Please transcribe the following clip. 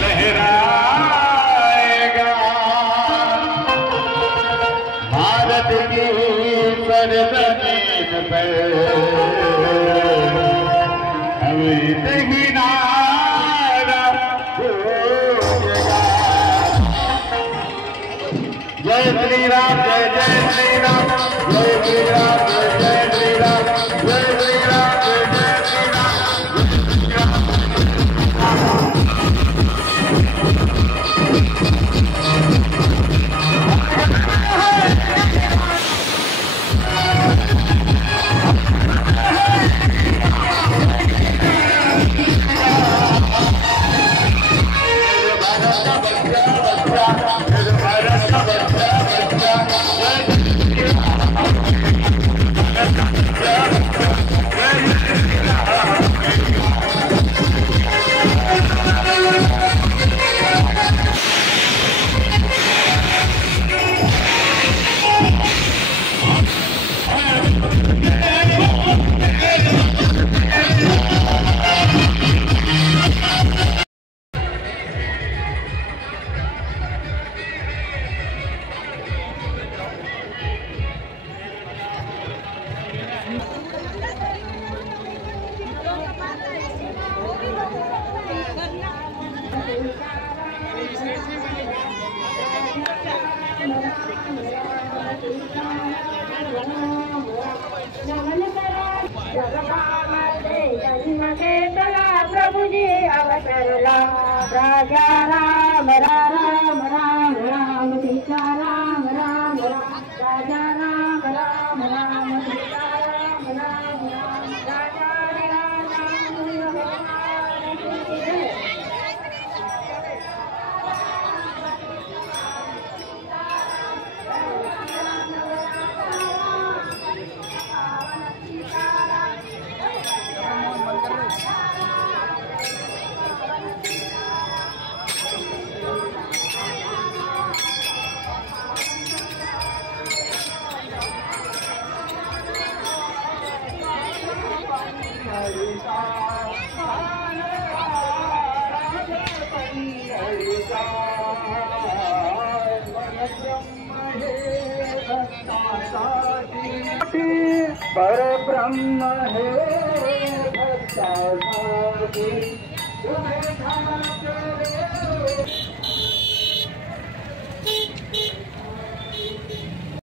लहराएगा भारत की सरजमीन पर अमित ही नारा गूंजेगा। जय श्री राम, जय जय श्री राम, जय श्री राम, जय जय श्री राम, जय श्री राम, जय जय श्री राम। प्रभुजी अवतरला राजा राम राम राम राम सीता राम राम राम राजा राम राम राम सीता राम राम राम राजा पर ब्रह्म है भक्ता